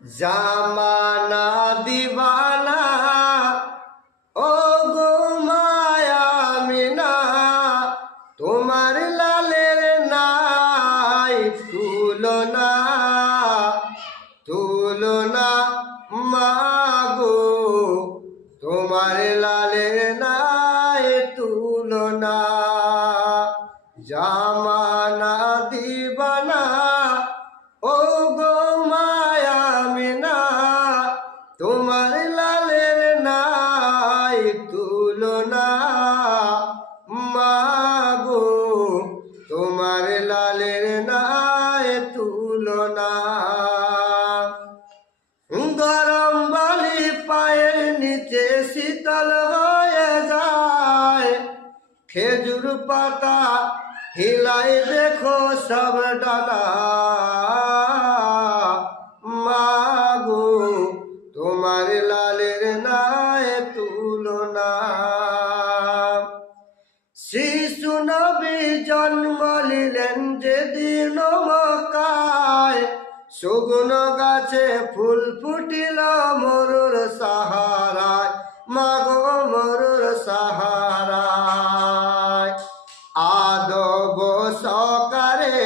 জামানা দিবানা ও গো মায়া মিনা, তোমার লালের নাই তুলনা, তুলনা মাগো, তোমার লালের নাই তুলনা। জামানা দিবানা ও গো মায়া মিনা, তোমার লালের নাই তুলনা, মাগো তোমার লালের নাই তুলনা। গরম বালি পায়ের নিচে শীতল হয়ে যায়, খেজুর পাতা হিলাই দেখো সব ডানা, মাগো তোমার লালের নাই তুলনা। শিশু নবী জন্ম নিলেন যেদিন মক্কায়, সুগুন গাছে ফুল ফুটিল মরুর সাহারায়, মাগো মরুর সাহারায়। আদব সহকারে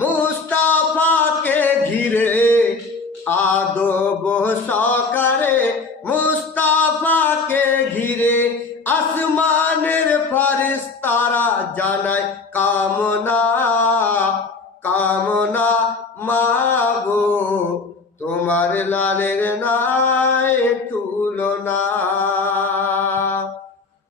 মুস্তাফাকে ঘিরে, আদব সহকারে মুস্তাফাকে ঘিরে, আসমানের ফারিস্তারা জানায় কামনা, কামনা মাগো তোমার লালের